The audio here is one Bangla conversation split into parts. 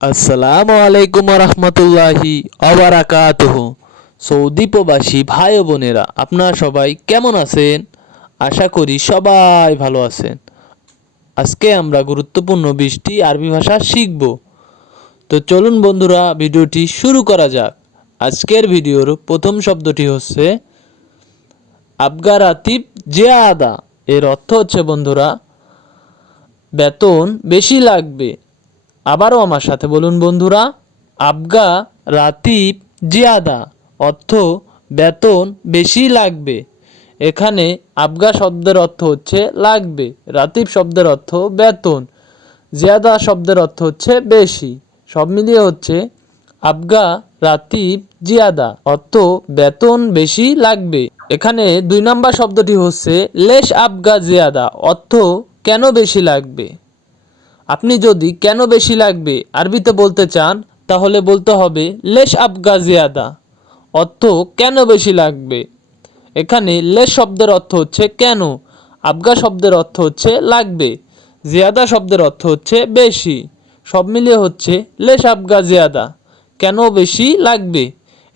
আসসালামু আলাইকুম রহমতুল্লাহি অবরাকাতুহ সৌদি প্রবাসী ভাই ও বোনেরা, আপনারা সবাই কেমন আছেন? আশা করি সবাই ভালো আছেন। আজকে আমরা গুরুত্বপূর্ণ বৃষ্টি আরবি ভাষা শিখব। তো চলুন বন্ধুরা, ভিডিওটি শুরু করা যাক। আজকের ভিডিওর প্রথম শব্দটি হচ্ছে আবগারাতিব জিয়াদা। এর অর্থ হচ্ছে, বন্ধুরা, বেতন বেশি লাগবে। আবারও আমার সাথে বলুন বন্ধুরা, আবগা, রাতিব, জিয়াদা, অর্থ, বেতন বেশি লাগবে। এখানে আবগা শব্দের অর্থ হচ্ছে লাগবে, রাতিব শব্দের অর্থ বেতন, জিয়াদা শব্দের অর্থ হচ্ছে বেশি। সব মিলিয়ে হচ্ছে আবগা, রাতিব, জিয়াদা, অর্থ, বেতন বেশি লাগবে। এখানে দুই নম্বর শব্দটি হচ্ছে লেশ আবগা জিয়াদা, অর্থ কেন বেশি লাগবে? আপনি যদি কেন বেশি লাগবে আরবিতে বলতে চান, তাহলে বলতে হবে, লেশ আবগা জিয়াদা। অর্থ, কেন বেশি লাগবে? এখানে লেশ শব্দের অর্থ হচ্ছে, কেন? আবগা শব্দের অর্থ হচ্ছে, লাগবে। জিয়াদা শব্দের অর্থ হচ্ছে, বেশি। সব মিলিয়ে হচ্ছে, লেশ আবগা জিয়াদা। কেন বেশি লাগবে?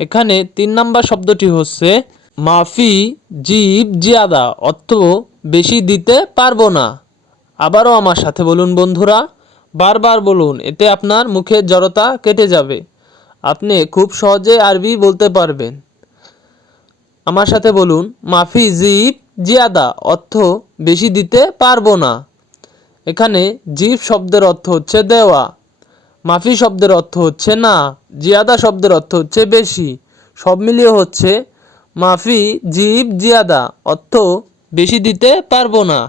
এখানে তিন নাম্বার শব্দটি হচ্ছে, মাফি জিব জিয়াদা। অর্থ, বেশি দিতে পারব না। আবারও আমার সাথে বলুন বন্ধুরা, বারবার বলুন, এতে আপনার মুখের জড়তা কেটে যাবে। আপনি খুব সহজে আরবি বলতে পারবেন। আমার সাথে বলুন, মাফি জিপ জিয়াদা, অর্থ বেশি দিতে পারব না। এখানে জিপ শব্দের অর্থ হচ্ছে দেওয়া। মাফি শব্দের অর্থ হচ্ছে না, জিয়াদা শব্দের অর্থ হচ্ছে বেশি। সব মিলিয়ে হচ্ছে মাফি জিপ জিয়াদা, অর্থ বেশি দিতে পারব না।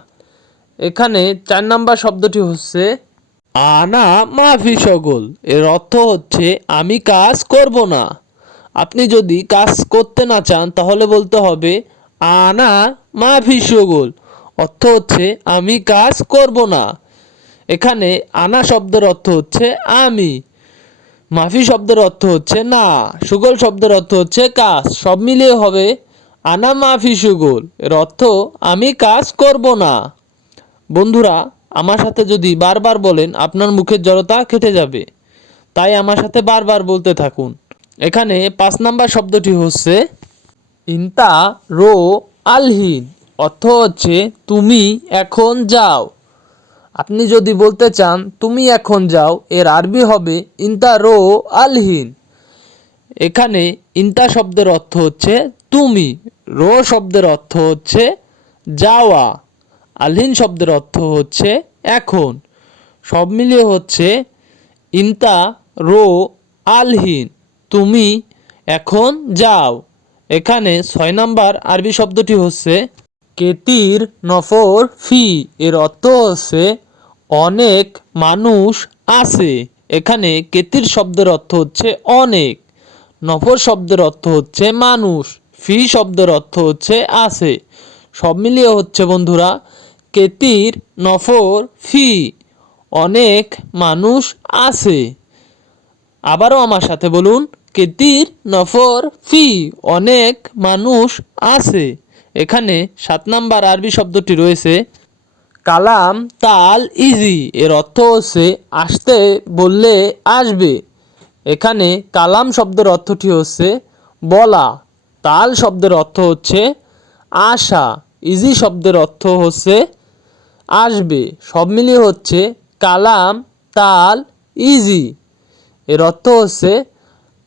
এখানে চার নাম্বার শব্দটি হচ্ছে আনা মাফি সগল এর অর্থ হচ্ছে, আমি কাজ করব না। আপনি যদি কাজ করতে না চান, তাহলে বলতে হবে, আনা মাফি সগল অর্থ হচ্ছে, আমি কাজ করব না। এখানে আনা শব্দের অর্থ হচ্ছে, আমি। মাফি শব্দের অর্থ হচ্ছে, না। সুগল শব্দের অর্থ হচ্ছে, কাজ। সব মিলিয়ে হবে, আনা মাফি সুগল এর অর্থ, আমি কাজ করব না। বন্ধুরা, আমার সাথে যদি বারবার বলেন, আপনার মুখের জড়তা কেটে যাবে। তাই আমার সাথে বারবার বলতে থাকুন। এখানে পাঁচ নাম্বার শব্দটি হচ্ছে ইন্তা রো আলহিন, অর্থ হচ্ছে তুমি এখন যাও। আপনি যদি বলতে চান, তুমি এখন যাও এর আরবি হবে ইন্তা রো আলহিন। এখানে ইন্তা শব্দের অর্থ হচ্ছে তুমি, রো শব্দের অর্থ হচ্ছে যাওয়া। আলহিন শব্দের অর্থ হচ্ছে এখন। সব মিলিয়ে হচ্ছে ইন্তা রো আলহিন, তুমি এখন যাও। এখানে ছয় নাম্বার আরবি শব্দটি হচ্ছে কেতির নফর ফি, এর অর্থ হচ্ছে অনেক মানুষ আছে। এখানে কেতির শব্দের অর্থ হচ্ছে অনেক, নফর শব্দের অর্থ হচ্ছে মানুষ, ফি শব্দের অর্থ হচ্ছে আছে। সব মিলিয়ে হচ্ছে বন্ধুরা কেতির নফর ফি। অনেক মানুষ আছে। আবারও আমার সাথে বলুন, কেতির নফর ফি। অনেক মানুষ আছে। এখানে সাত নাম্বার আরবি শব্দটি রয়েছে, কালাম তাল ইজি। এর অর্থ হচ্ছে আসতে, বললে আসবে। এখানে কালাম শব্দের অর্থটি হচ্ছে বলা। তাল শব্দের অর্থ হচ্ছে আশা। ইজি শব্দের অর্থ হচ্ছে আসবে। সব মিলিয়ে হচ্ছে কালাম, তাল, ইজি। এর অর্থ হচ্ছে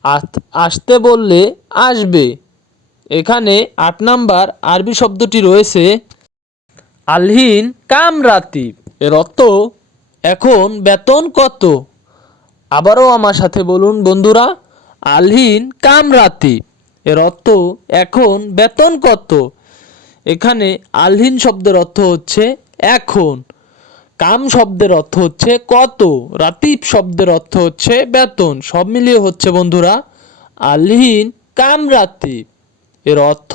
আস- আসতে বললে আসবে। এখানে আট নাম্বার আরবি শব্দটি রয়েছে আলহিন কাম রাতিব এর অর্থ এখন বেতন কত? আবারও আমার সাথে বলুন বন্ধুরা, আলহিন কাম রাতিব এর অর্থ এখন বেতন কত? এখানে আলহিন শব্দের অর্থ হচ্ছে এখন, কাম শব্দের অর্থ হচ্ছে কত রাতিব শব্দের অর্থ হচ্ছে বেতন, সব মিলিয়ে হচ্ছে বন্ধুরা আলহিন কাম রাতিব এর অর্থ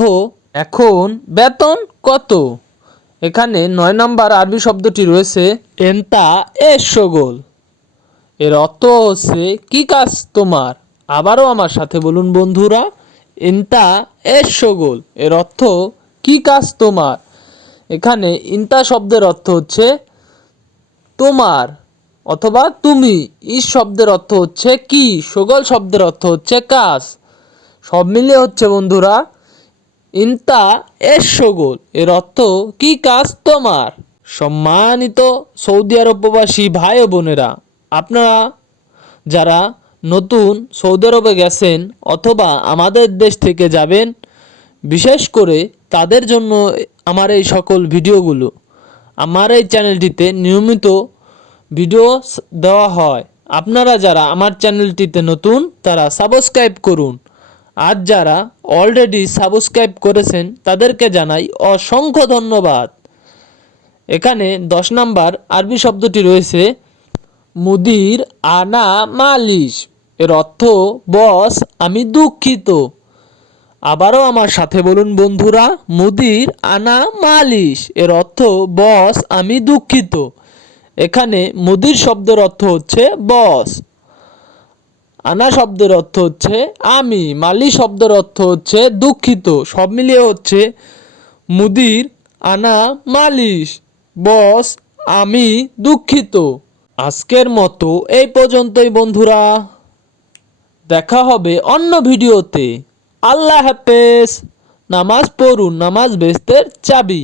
এখন বেতন কত? এখানে নয় নম্বর আরবি শব্দটি রয়েছে এন্তা এ সগোল। এর অর্থ হচ্ছে কি কাজ তোমার? আবারও আমার সাথে বলুন বন্ধুরা ইন্তা এর সগোল। এর অর্থ কি কাজ তোমার? এখানে ইন্তা শব্দের অর্থ হচ্ছে তোমার অথবা তুমি। ইস শব্দের অর্থ হচ্ছে কি? সগল শব্দের অর্থ হচ্ছে কাজ। সব মিলিয়ে হচ্ছে বন্ধুরা, ইন্তা এস সগোল। এর অর্থ কি কাজ? তোমার। সম্মানিত সৌদি আরব ভাই ও বোনেরা, আপনারা যারা নতুন সৌদি আরবে গেছেন অথবা আমাদের দেশ থেকে যাবেন, বিশেষ করে তাদের জন্য আমার এই সকল ভিডিওগুলো। আমার এই চ্যানেলটিতে নিয়মিত ভিডিও দেওয়া হয়। আপনারা যারা আমার চ্যানেলটিতে নতুন, তারা সাবস্ক্রাইব করুন। আর যারা অলরেডি সাবস্ক্রাইব করেছেন, তাদেরকে জানাই অসংখ্য ধন্যবাদ। এখানে দশ নাম্বার আরবি শব্দটি রয়েছে, মুদির আনা মালিশ। এর অর্থ, বস, আমি দুঃখিত। আবারও আমার সাথে বলুন বন্ধুরা, মুদির আনা মালিশ। এর অর্থ, বস, আমি দুঃখিত। এখানে মুদির শব্দের অর্থ হচ্ছে, বস। আনা শব্দের অর্থ হচ্ছে, আমি। মালি শব্দের অর্থ হচ্ছে, দুঃখিত। সব মিলিয়ে হচ্ছে, মুদির আনা মালিশ। বস, আমি দুঃখিত। আজকের মতো এই পর্যন্তই বন্ধুরা। দেখা হবে অন্য ভিডিওতে। আল্লাহ হাফেজ নামাজ পড়ুন নামাজ বেস্তের চাবি।